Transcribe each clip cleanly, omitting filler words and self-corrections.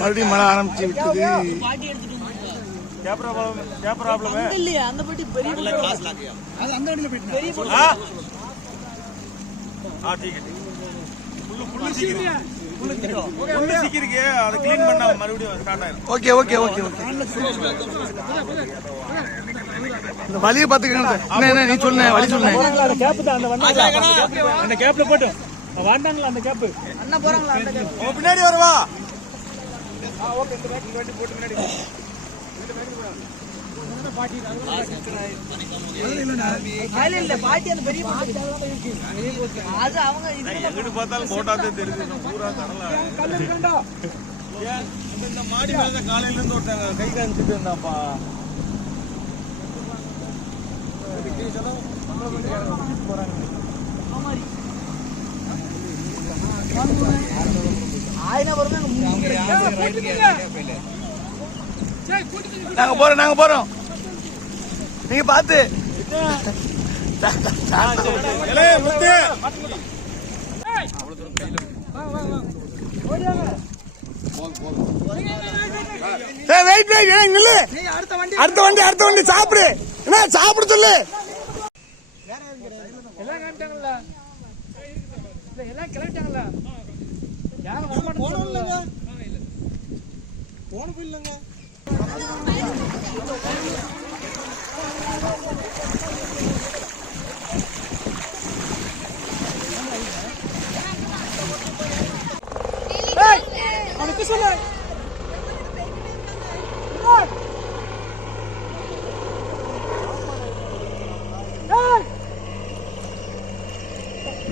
மறுபடியும் மழை ஆரம்பிச்சு விட்டது. Okay okay okay okay. இந்த வழியை பாத்துக்கங்க. நீ சொன்ன வழி சொன்னேன். அந்த கேப்ல போட்டு வாண்டாங்களா அந்த கேப் அண்ணா போறாங்களா அந்த கேப் பின்னாடி வரவா. ஓகே இந்த பேக் வண்டி போட்டு முன்னாடி பாட்டி இல்ல பாட்டி அந்த பெரிய அது அவங்க எங்கிட்டு பார்த்தாலும் போட்டாதே தெரியுது. பூரா கடல இந்த மாடி மேல காலையில இருந்து ஒருத்தங்க கை காமிச்சிட்டு இருந்தாப்பா. நாங்க போறோம் நீங்க பாத்து அடுத்த வண்டி சாப்பிடு. என்ன சாப்பிட சொல்லு. எல்லாம் கிளம்பிட்டாங்களா? யாரும் போன இல்லங்க. அவனுக்கு சொல்ல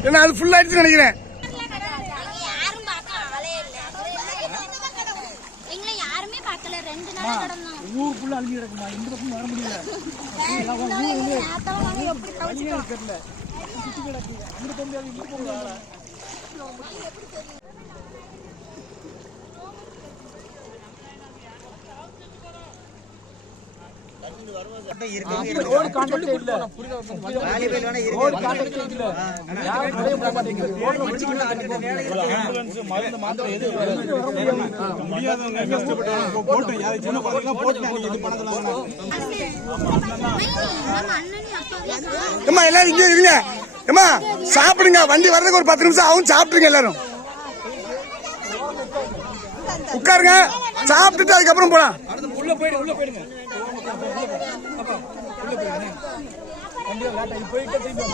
என்ன அது ஃபுல் ஆயிடுச்சு நினைக்கிறேன். ஊருக்குள்ள அழிஞ்சு கிடக்குமா? இந்த பக்கம் வர முடியல. தெரியல சுத்தி கிடக்கு. இந்த பொம்பு இந்த பொம்பு எல்லாரும் இங்க இருங்க. சாப்பிடுங்க. வண்டி வர்றதுக்கு ஒரு 10 நிமிஷம் ஆகும். சாப்பிடுங்க. எல்லாரும் உட்காருங்க. சாப்பிட்டுட்டு அதுக்கப்புறம் போலாம். உள்ள போயிடுங்க. போயிட்டு திரும்பி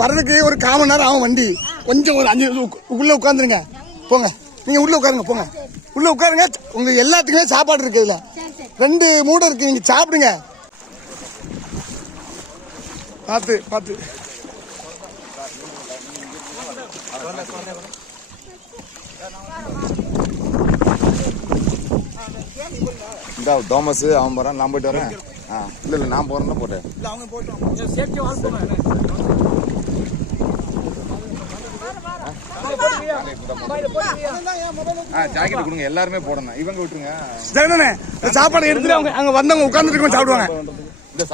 வர்றதுக்கு ஒரு 1/4 மணி நேரம் ஆகும். வண்டி கொஞ்சம் ஒரு 5 உள்ள உட்காந்துருங்க. போங்க. நீங்க உள்ள உட்காருங்க. போங்க உள்ள உட்காருங்க. உங்க எல்லாத்துக்குமே சாப்பாடு இருக்கு. இதுல 2 மூடை இருக்கு. நீங்க சாப்பிடுங்க. பார்த்து இந்த தோமஸ் அவன் போறான். நான் போயிட்டு வரேன். இல்ல நான் போறேன்னா போட்டேன். ஜாக்கெட் கொடுங்க. எல்லாருமே போடணும். இவங்க விட்டுருங்க. சாப்பாடு எடுத்துட்டு அங்க வந்தவங்க உட்கார்ந்துட்டு சாப்பிடுவாங்க. இந்த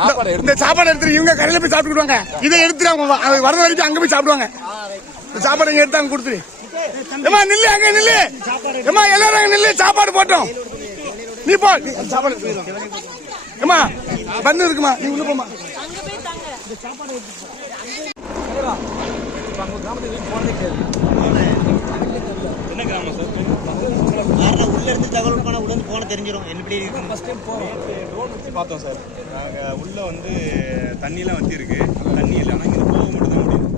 சாப்பாடு எடுத்துட்டு இவங்க கடையில போய் சாப்பிட்டுடுவாங்க. இதை எடுத்துட்டு அவங்க வரது வரைக்கும் அங்க போய் சாப்பிடுவாங்க. சாப்பாடு இங்க எடுத்து அங்க கொடுத்துரு. நில்லு. அங்க நில்லு. எல்லாரும் அங்க நில்லு. சாப்பாடு போட்டோம். நீ போ. சாப்பாடு பண்ணு இருக்குமா? நீ உள்ள போமா. என்ன கிராமம் சார்? உள்ள இருந்து தகவல் போனா உள்ள இருந்து போன தெரிஞ்சிடும். எப்படி இருக்கு? ஃபர்ஸ்ட் டைம் ட்ரோன் வச்சு பார்த்தோம் சார். நாங்க உள்ள வந்து தண்ணிலாம் வத்தி இருக்கு. தண்ணி இல்லை. ஆனா இங்க போக மட்டும் தான் முடியும்.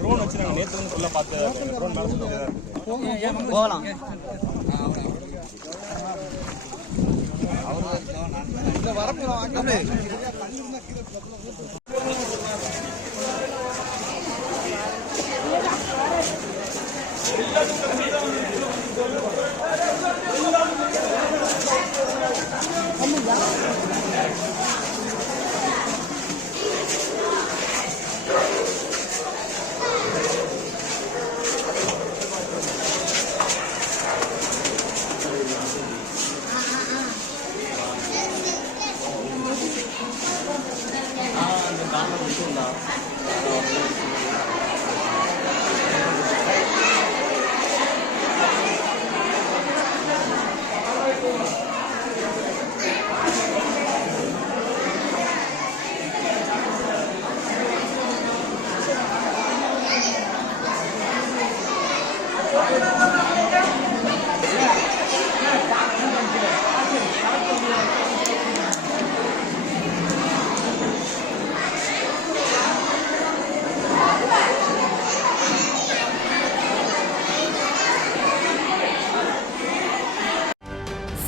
ட்ரோன் வச்சு நாங்க நேத்து வந்து ஃபுல்லா பார்த்து ட்ரோன் மேல சொல்லிட்டு தான் இருக்கு. போகலாம். இந்த வரப்போம் அங்கே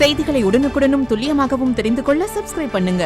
செய்திகளை உடனுக்குடனும் துல்லியமாகவும் தெரிந்து கொள்ள சப்ஸ்கிரைப் பண்ணுங்க.